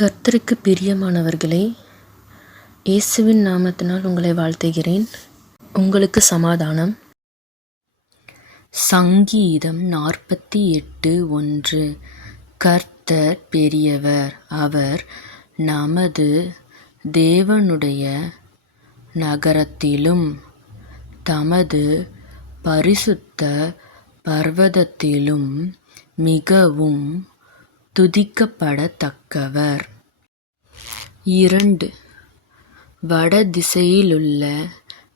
கர்த்தருக்கு பிரியமானவர்களே இயேசுவின் நாமத்தினால் உங்களை வாழ்த்துகிறேன். உங்களுக்கு சமாதானம். சங்கீதம் நாற்பத்தி எட்டு ஒன்று. கர்த்தர் பெரியவர் அவர் நமது தேவனுடைய நகரத்திலும் தமது பரிசுத்த பர்வதத்திலும் மிகவும் துதிக்கப்படத்தக்கவர். இரண்டு வடதிசையிலுள்ள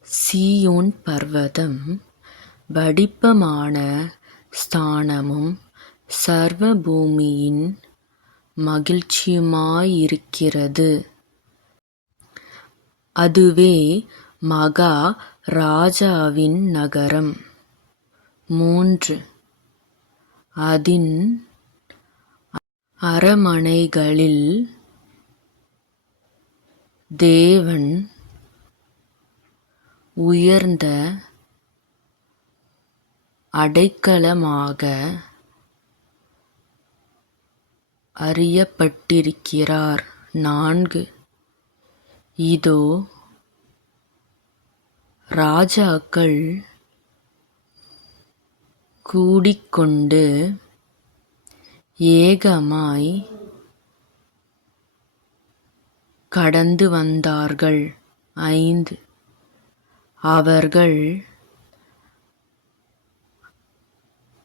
சீயோன் பர்வதம் வடிப்பமான ஸ்தானமும் சர்வ பூமியின் மகிழ்ச்சியுமாயிருக்கிறது. அதுவே மகா ராஜாவின் நகரம். மூன்று அதின் அரமனைகளில் தேவன் உயர்ந்த அடைக்கலமாக அறியப்பட்டிருக்கிறார். நான்கு. இதோ ராஜாக்கள் கூடிக்கொண்டு ஏகமாய் கடந்து வந்தார்கள். ஐந்து. அவர்கள்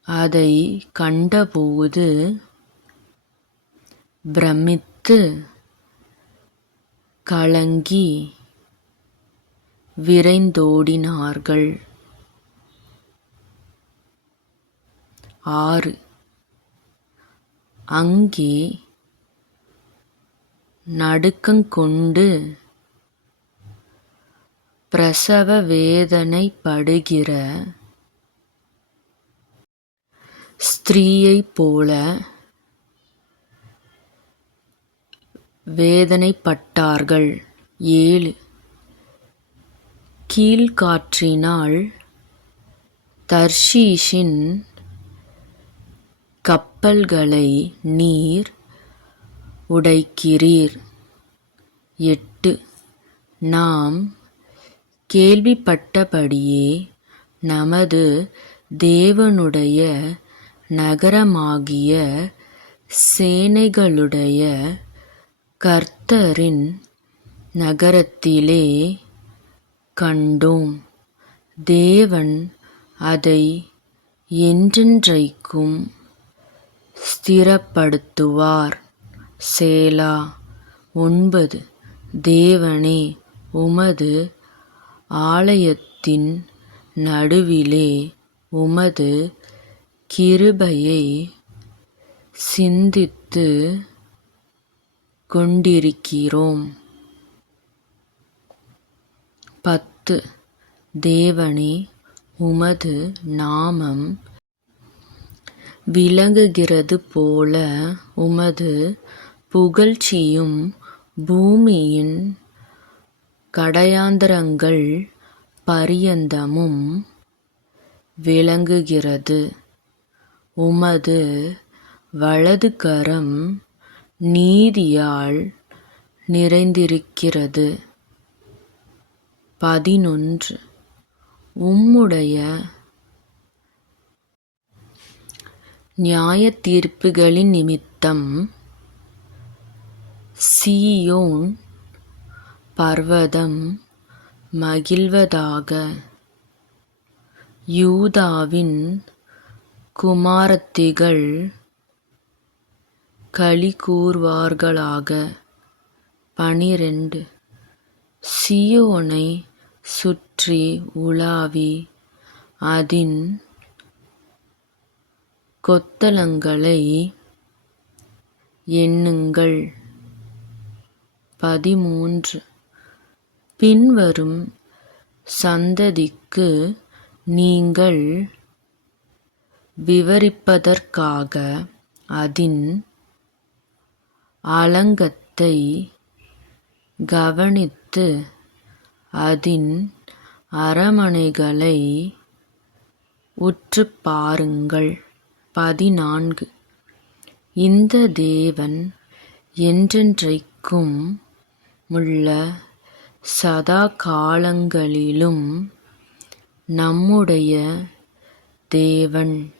அதை கண்டபோது பிரமித்து கலங்கி விரைந்தோடினார்கள். ஆறு. அங்கே நடுக்கங்கொண்டு பிரசவ வேதனைப்படுகிற ஸ்திரீயைப் போல வேதனைப்பட்டார்கள். ஏழு. கீழ்காற்றினால் தர்ஷீஷின் கப்பல்களை நீர் உடைக்கிறீர். எட்டு. நாம் கேள்விப்பட்டபடியே நமது தேவனுடைய நகரமாகிய சேனைகளுடைய கர்த்தரின் நகரத்திலே கண்டோம். தேவன் அதை என்றென்றைக்கும் ஸ்திரப்படுத்துவார். சேலா ஒன்பது தேவனே உமது ஆலயத்தின் நடுவிலே உமது கிருபையை சிந்தித்து கொண்டிருக்கிறோம். பத்து தேவனே உமது நாமம் விளங்குகிறது போல உமது புகழ்ச்சியும் பூமியின் கடையாந்தரங்கள் பரியந்தமும் விளங்குகிறது. உமது வலதுகரம் நீதியால் நிறைந்திருக்கிறது. பதினொன்று. உம்முடைய நியாயத்தீர்ப்புகளினிமித்தம் சீயோன் பர்வதம் மகிழ்வதாக யூதாவின் குமாரத்திகள் களிகூர்வார்களாக. பனிரெண்டு. சியோனை சுற்றி உலாவி அதின் கொத்தளங்களை எண்ணுங்கள். பதிமூன்று. பின்வரும் சந்ததிக்கு நீங்கள் விவரிப்பதற்காக அதன் அலங்கத்தை கவனித்து அதன் அரமனைகளை உற்று பாருங்கள். பதினான்கு. இந்த தேவன் என்றென்றைக்கும் உள்ள சதா காலங்களிலும் நம்முடைய தேவன்.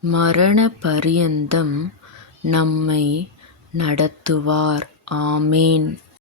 மரண பரியந்தம் நம்மை நடத்துவார். ஆமேன்.